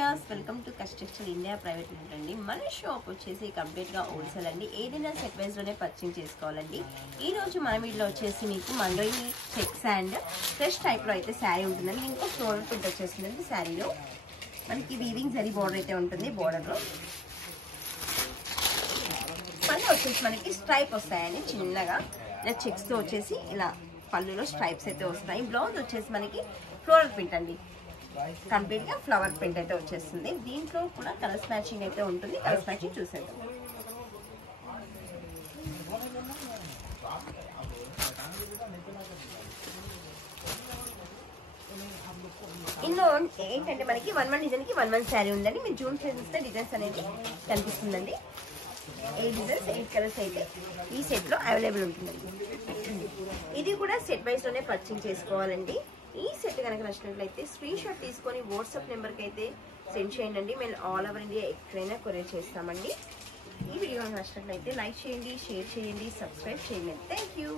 Viewers welcome to Kustextile India private limited అండి. మన shop వచ్చేసి కంప్లీట్గా హోల్సేల్ అండి. ఏదైనా సెట్ వైజ్లోనే పర్చేజ్ చేసుకోవాలండి. ఈ రోజు మన వీడియోలో వచ్చేసి మీకు మంగళి చెక్స్ అండ్ ఫ్రెష్ టైప్లో అయితే శారీ ఉంటుందండి. ఇంకో ఫ్లోరల్ ప్రింట్ వచ్చేసిందండి. శారీలో మనకి వీవింగ్ జరీ బోర్డర్ అయితే ఉంటుంది. బోర్డర్లో పళ్ళు వచ్చేసి మనకి స్ట్రైప్ వస్తాయండి. చిన్నగా ఇలా చెక్స్తో వచ్చేసి ఇలా పళ్ళులో స్ట్రైప్స్ అయితే వస్తాయి. బ్లౌజ్ వచ్చేసి మనకి ఫ్లోరల్ ప్రింట్ అండి. కంప్లీట్ గా ఫ్లవర్ ప్రింట్ అయితే వచ్చేస్తుంది. దీంట్లో కూడా కలర్స్ మ్యాచింగ్ అయితే ఉంటుంది. కలర్స్ మ్యాచింగ్ చూసేద్దాం. ఇందులో ఏంటంటే మనకి 1 డిజైన్ కి 1 శారీ ఉందండి. మీరు జూమ్ చేస్తే డిజైన్స్ అనేది కనిపిస్తుందండి. 8 డిజైన్స్ 8 కలర్స్ అయితే ఈ సెట్ లో అవైలబుల్ ఉంటుందండి. ఇది కూడా సెట్ వైజ్ లోనే పర్చేజ్ చేసుకోవాలండి. ఈ సెట్ కనుక నచ్చినట్లయితే స్క్రీన్ షాట్ తీసుకొని వాట్సాప్ నెంబర్కి అయితే సెండ్ చేయండి. మేము ఆల్ ఓవర్ ఇండియా ఎక్కడైనా కొరియర్ చేస్తామండి. ఈ వీడియో నచ్చినట్లయితే లైక్ చేయండి, షేర్ చేయండి, సబ్స్క్రైబ్ చేయండి. Thank you.